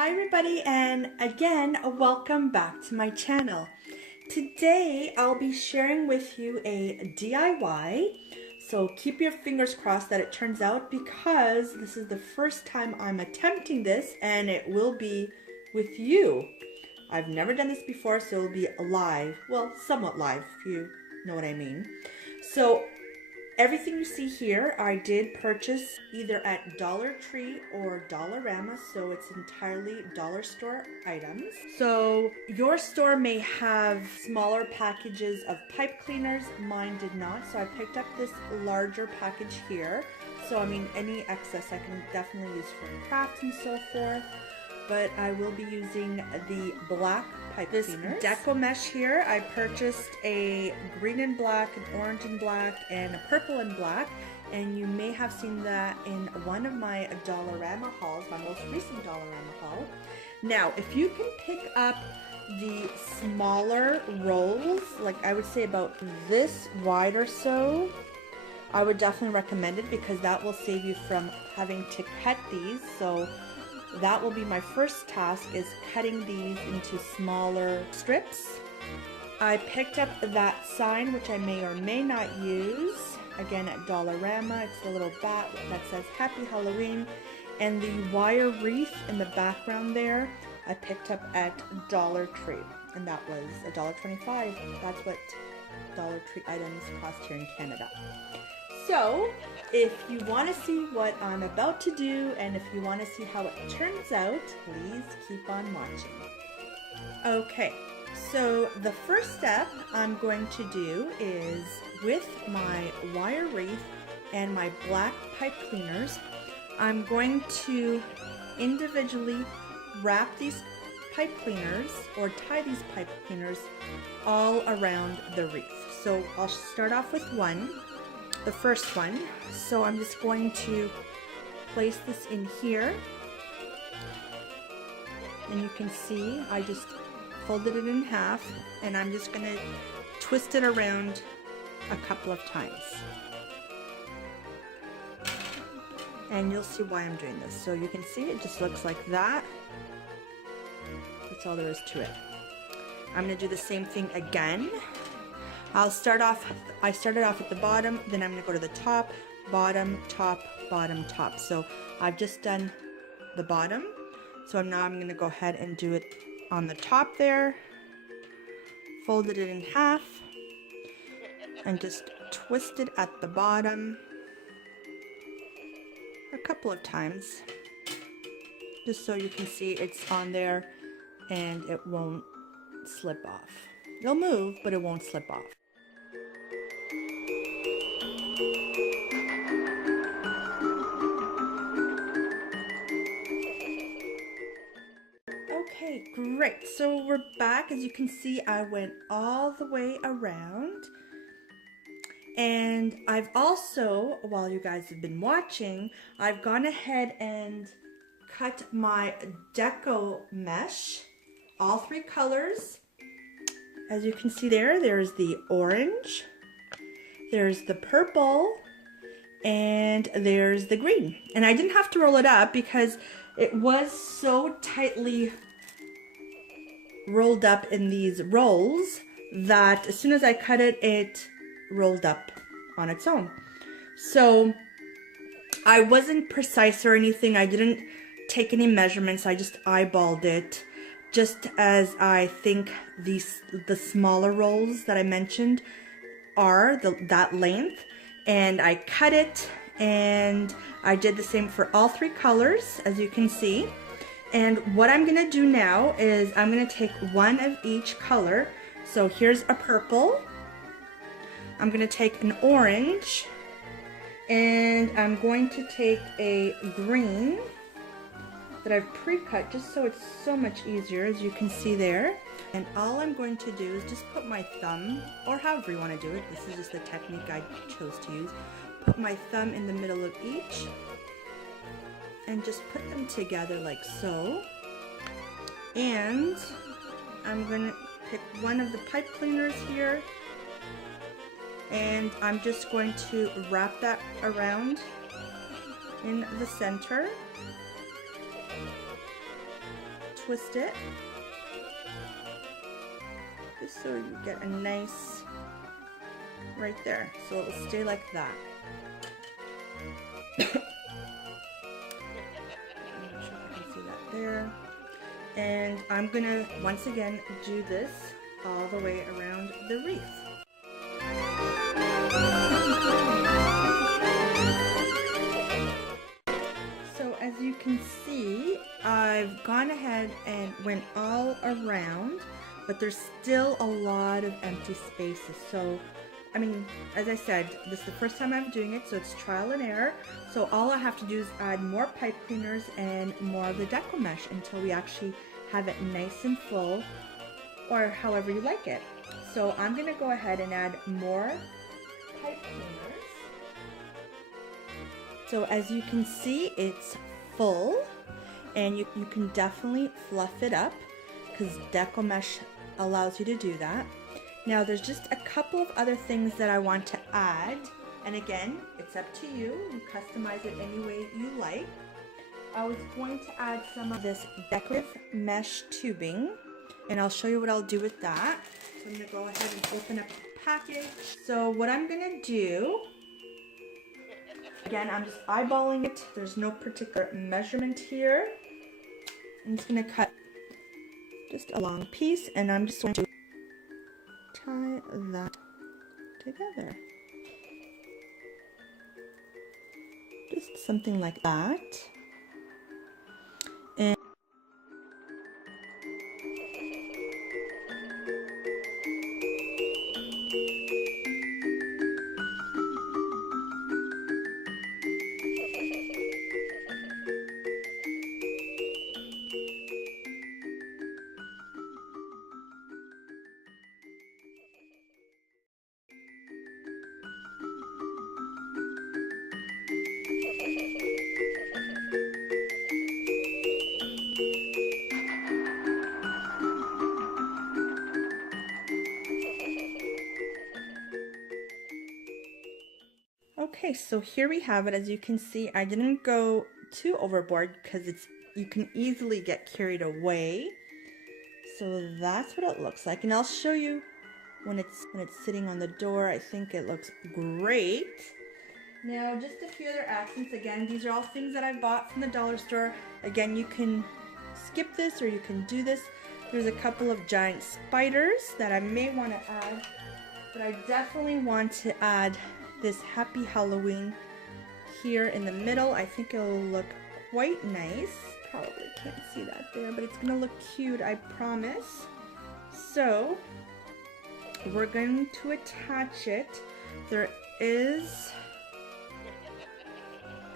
Hi everybody, and again welcome back to my channel. Today I'll be sharing with you a DIY, so keep your fingers crossed that it turns out, because this is the first time I'm attempting this and it will be with you. I've never done this before, so it'll be live, well, somewhat live if you know what I mean. So everything you see here, I did purchase either at Dollar Tree or Dollarama, so it's entirely dollar store items. So your store may have smaller packages of pipe cleaners. Mine did not, so I picked up this larger package here. So I mean, any excess I can definitely use for crafts and so forth. But I will be using the black pipe cleaners. This Deco Mesh here, I purchased a green and black, an orange and black, and a purple and black. And you may have seen that in one of my Dollarama hauls, my most recent Dollarama haul. Now, if you can pick up the smaller rolls, like I would say about this wide or so, I would definitely recommend it, because that will save you from having to cut these. So that will be my first task, is cutting these into smaller strips. I picked up that sign, which I may or may not use, again at Dollarama. It's the little bat that says Happy Halloween, and the wire wreath in the background there I picked up at Dollar Tree, and that was $1.25. That's what Dollar Tree items cost here in Canada. So if you want to see what I'm about to do, and if you want to see how it turns out, please keep on watching. Okay, so the first step I'm going to do is, with my wire wreath and my black pipe cleaners, I'm going to individually wrap these pipe cleaners, or tie these pipe cleaners all around the wreath. So I'll start off with the first one. So I'm just going to place this in here, and you can see I just folded it in half, and I'm just going to twist it around a couple of times, and you'll see why I'm doing this. So you can see it just looks like that. That's all there is to it. I'm going to do the same thing again. I started off at the bottom, then I'm going to go to the top, bottom, top, bottom, top. So I've just done the bottom, so now I'm going to go ahead and do it on the top there, folded it in half, and just twist it at the bottom a couple of times, just so you can see it's on there and it won't slip off. It'll move, but it won't slip off. Okay, great. So we're back. As you can see, I went all the way around. And I've also, while you guys have been watching, I've gone ahead and cut my Deco Mesh, all three colors. As you can see there's the orange, there's the purple, and there's the green. And I didn't have to roll it up because it was so tightly rolled up in these rolls that as soon as I cut it, it rolled up on its own. So I wasn't precise or anything. I didn't take any measurements. I just eyeballed it, just as I think the smaller rolls that I mentioned are that length. And I cut it, and I did the same for all three colors, as you can see. And what I'm gonna do now is I'm gonna take one of each color. So here's a purple, I'm gonna take an orange, and I'm going to take a green that I've pre-cut just so it's so much easier, as you can see there. And all I'm going to do is just put my thumb, or however you want to do it, this is just the technique I chose to use, put my thumb in the middle of each and just put them together like so. And I'm going to pick one of the pipe cleaners here, and I'm just going to wrap that around in the center. twist it. Just so you get a nice, right there. So it'll stay like that. Make sure I can see that there. And I'm gonna, once again, do this all the way around the wreath. So as you can see, I've gone ahead and went all around, but there's still a lot of empty spaces. So, I mean, as I said, this is the first time I'm doing it, so it's trial and error. So all I have to do is add more pipe cleaners and more of the Deco Mesh until we actually have it nice and full, or however you like it. So I'm gonna go ahead and add more pipe cleaners. So as you can see, it's full, and you can definitely fluff it up because Deco Mesh allows you to do that. Now there's just a couple of other things that I want to add, and again, it's up to you. You customize it any way you like. I was going to add some of this decorative mesh tubing, and I'll show you what I'll do with that. So I'm going to go ahead and open up the package. So what I'm going to do, again, I'm just eyeballing it. There's no particular measurement here. I'm just going to cut just a long piece, and I'm just going to tie that together. Just something like that. Okay, so here we have it. As you can see, I didn't go too overboard because you can easily get carried away. So that's what it looks like, and I'll show you when it's sitting on the door. I think it looks great. Now, just a few other accents. Again, these are all things that I bought from the dollar store. Again, you can skip this or you can do this. There's a couple of giant spiders that I may want to add, but I definitely want to add this Happy Halloween here in the middle. I think it'll look quite nice. Probably can't see that there, but it's gonna look cute, I promise. So we're going to attach it. There is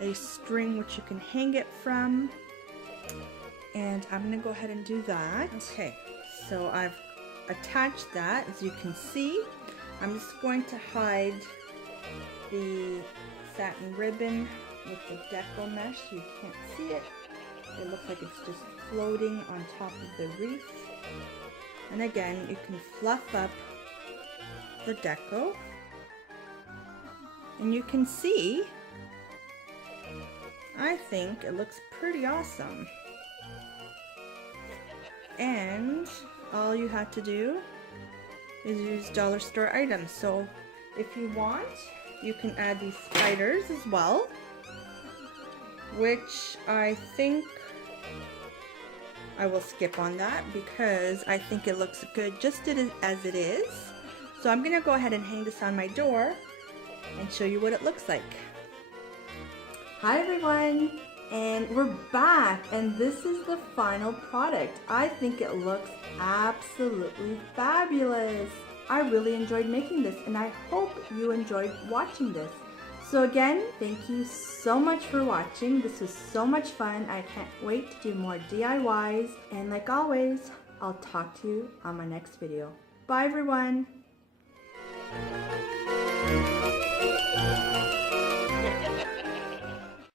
a string which you can hang it from, and I'm gonna go ahead and do that. Okay, so I've attached that. As you can see, I'm just going to hide the satin ribbon with the Deco Mesh so you can't see it. It looks like it's just floating on top of the wreath. And again, you can fluff up the deco. And you can see, I think it looks pretty awesome. And all you have to do is use dollar store items. So if you want, you can add these spiders as well, which I think I will skip on that because I think it looks good just as it is. So I'm gonna go ahead and hang this on my door and show you what it looks like. Hi everyone, and we're back, and this is the final product. I think it looks absolutely fabulous. I really enjoyed making this, and I hope you enjoyed watching this. So again, thank you so much for watching. This was so much fun. I can't wait to do more DIYs. And like always, I'll talk to you on my next video. Bye everyone.